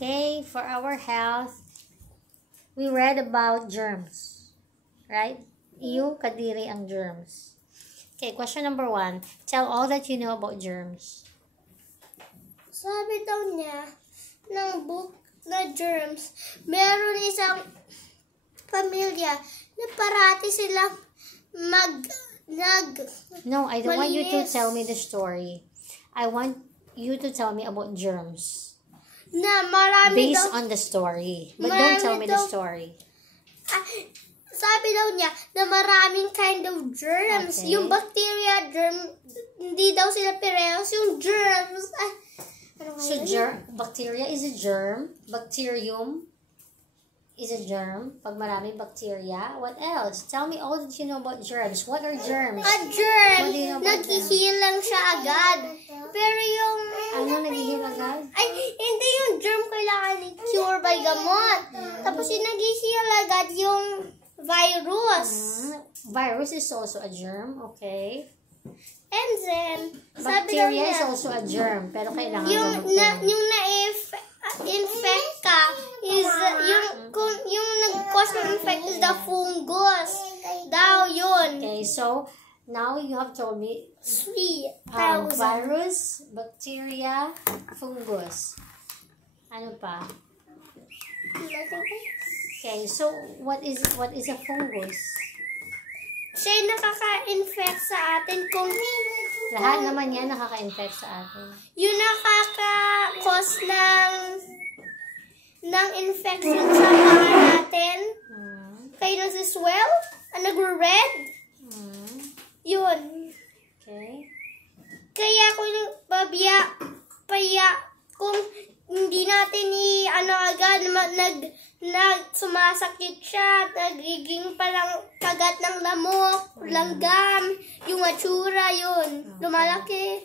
Okay, for our health, we read about germs, right? Iyo, kadiri ang germs. Okay, question number 1. Tell all that you know about germs. Sabi daw niya, ng book na germs, meron isang pamilya na parati silang No, I don't want you to malinis. tell me the story. I want you to tell me about germs. Na marami Based daw, on the story. But marami don't tell me the daw- story. sabi daw niya na maraming kind of germs. Okay. Yung bacteria germ, hindi daw sila parehas. Yung germs, ano So, bacteria is a germ. Bacterium is a germ. Pag maraming bacteria. What else? Tell me all that you know about germs. What are germs? A germ, What do you know about naghihilang siya agad. Pero yung, Ano nagiging agad? ay, hindi yung germ kailangan i-cure by gamot. Tapos yung nag-heal agad yung virus. Virus is also a germ. Okay. And then, sabi daw Bacteria is niya, also a germ. Pero kailangan yung gamot yun. na-infect ka is, yung nag-cause ng infect is the fungus. Daw yun. Okay, so now you have told me 3,000. virus, bacteria, fungus. Ano pa? Okay, so what is a fungus? Siya yung nakaka-infect sa atin kung Lahat naman yan nakaka-infect sa atin. yung nakaka-cause ng infection sa paa natin. Kayo nasi-swell? Nag-red? Yun. Okay. Kaya kung kung hindi natin agad, sumasakit siya, nagiging parang kagat ng lamok, langgam, yung atsura, yun. Lumalaki.